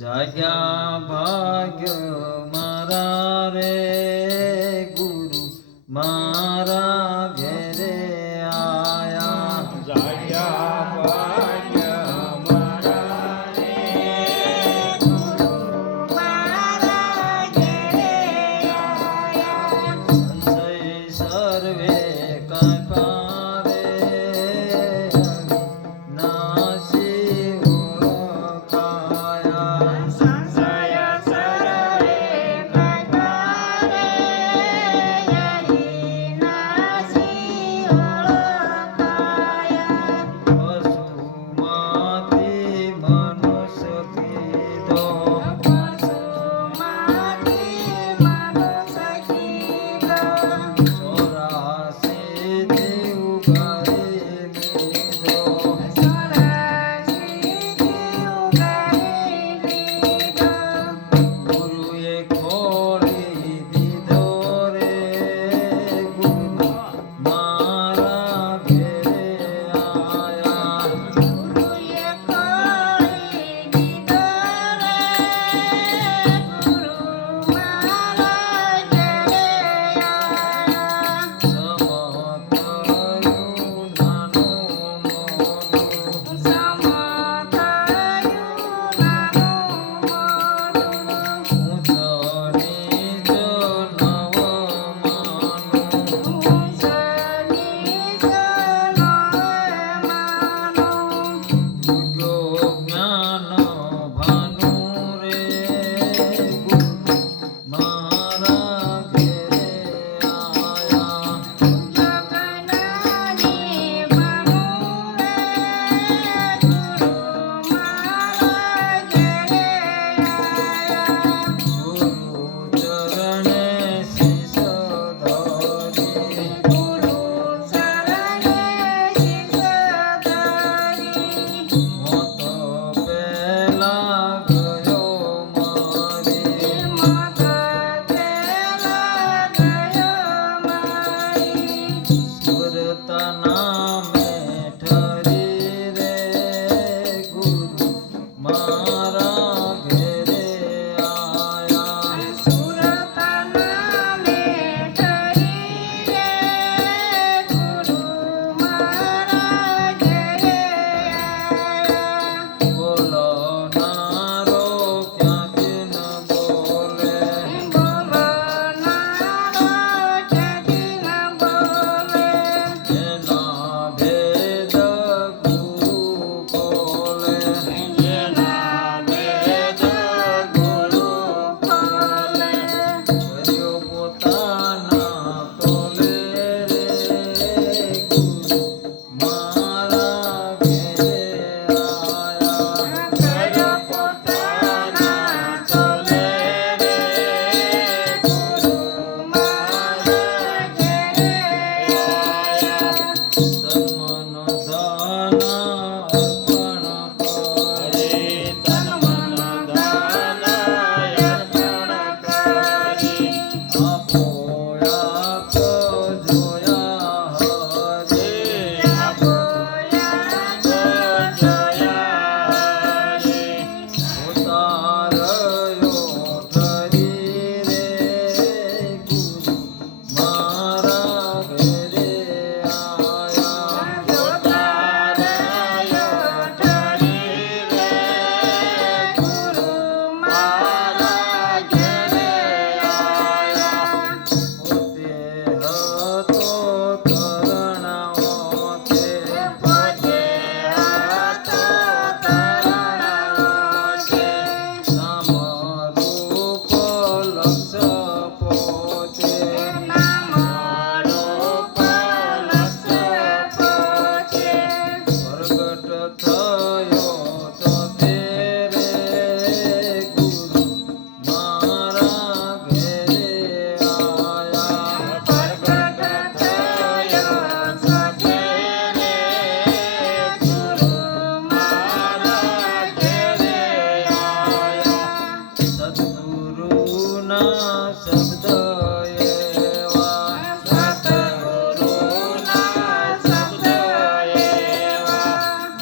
જાગ્યા ભાગ્ય મારા રે ગુરુ મારા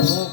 Oh.